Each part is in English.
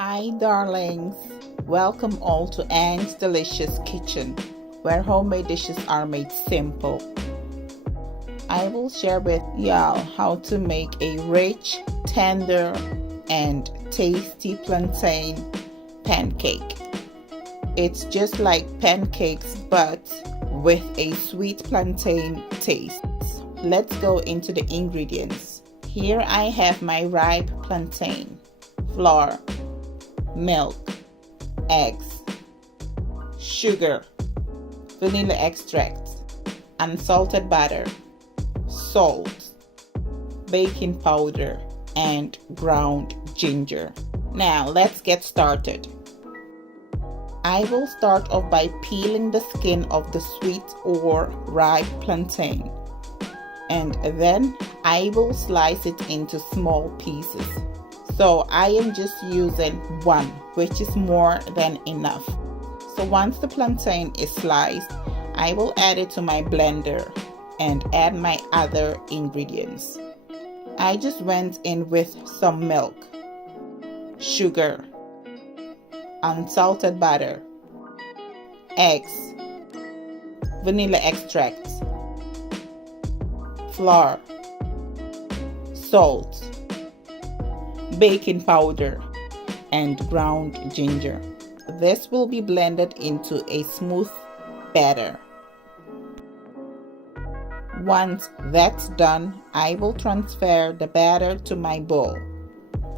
Hi darlings, welcome all to Anne's Delicious Kitchen, where homemade dishes are made simple. I will share with y'all how to make a rich, tender, and tasty plantain pancake. It's just like pancakes but with a sweet plantain taste. Let's go into the ingredients. Here I have my ripe plantain, flour, milk, eggs, sugar, vanilla extract, unsalted butter, salt, baking powder, and ground ginger. Now let's get started. I will start off by peeling the skin of the sweet or ripe plantain, and then I will slice it into small pieces. So I am just using one, which is more than enough. So once the plantain is sliced, I will add it to my blender and add my other ingredients. I just went in with some milk, sugar, unsalted butter, eggs, vanilla extract, flour, salt, baking powder, and ground ginger. This will be blended into a smooth batter. Once that's done, I will transfer the batter to my bowl.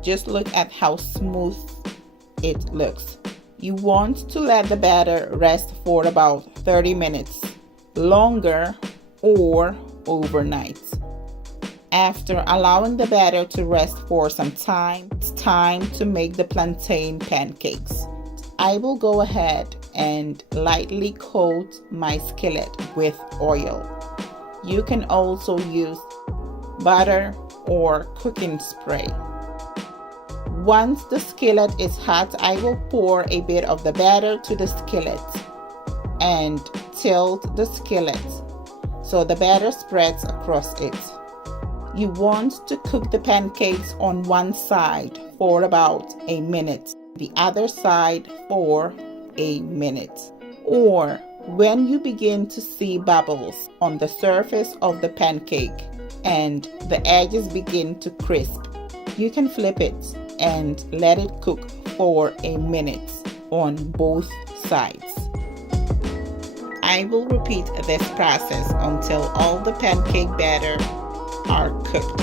Just look at how smooth it looks. You want to let the batter rest for about 30 minutes, longer or overnight. After allowing the batter to rest for some time, it's time to make the plantain pancakes. I will go ahead and lightly coat my skillet with oil. You can also use butter or cooking spray. Once the skillet is hot, I will pour a bit of the batter to the skillet and tilt the skillet so the batter spreads across it. You want to cook the pancakes on one side for about a minute, the other side for a minute. Or when you begin to see bubbles on the surface of the pancake and the edges begin to crisp, you can flip it and let it cook for a minute on both sides. I will repeat this process until all the pancake batter are cooked.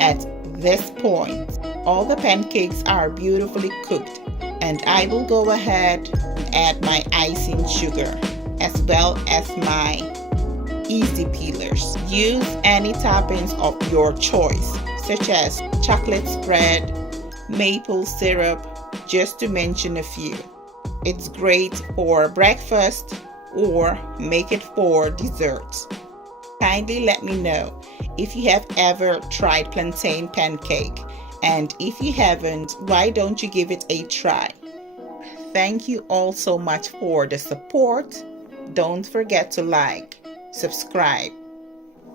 At this point, all the pancakes are beautifully cooked, and I will go ahead and add my icing sugar as well as my easy peelers. Use any toppings of your choice, such as chocolate spread, maple syrup, just to mention a few. It's great for breakfast or make it for dessert. Kindly let me know if you have ever tried plantain pancake, and if you haven't, why don't you give it a try? Thank you all so much for the support. Don't forget to like, subscribe.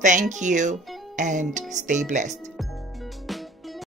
Thank you, and stay blessed.